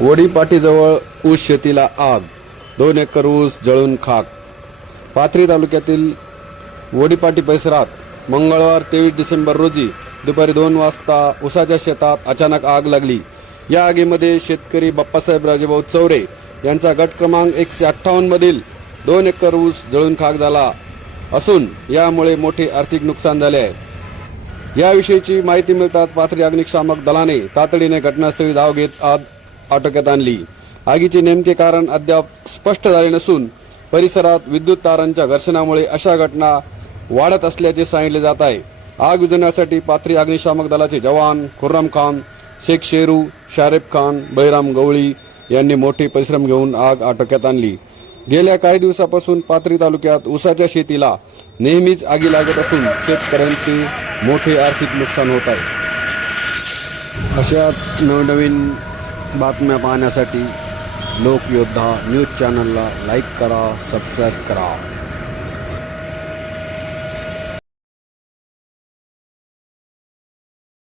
वडीपाटीजवळ ऊस शेतीला आग, 2 एकर ऊस जळून खाक। पाथरी तालुक्यातील वडीपाटी परिसरात मंगळवार 23 डिसेंबर रोजी दुपारी 2 वाजता ऊसाच्या शेतात अचानक आग लागली। या आगीमध्ये शेतकरी बाप्पासाहेब राजेभाऊ चौरे यांचा गट क्रमांक 158 मधील 2 एकर ऊस जळून खाक झाला असून यामुळे मोठे आर्थिक नुकसान झाले आहे। याविषयीची माहिती मिळताच पाथरी अग्निशामक दलाने तातडीने घटनास्थळी धाव घेत आग आटोक्यात आणली। आगीचे नेमके कारण अद्याप स्पष्ट झाले नसून परिसरात विद्युत तारांच्या घर्षणामुळे अशा घटना वाढत असल्याचे सांगितले जात आहे। आग विझवण्यासाठी पाथरी अग्निशामक दलाचे जवान खुर्रम खान, शेख शेरू, शारेफ खान, बहिराम गवळी यांनी मोठे परिश्रम घेऊन आग आटोक्यात आणली। गेल्या काही दिवसापासून पाथरी तालुक्यात ऊसाच्या शेतीला नेहमीच आगी लागत असून शेतकऱ्यांचे मोठे आर्थिक नुकसान होत आहे। अशाच नवनवीन बातम्या पाहण्यासाठी लोकयोद्धा न्यूज चॅनलला लाईक करा, सबस्क्राईब करा।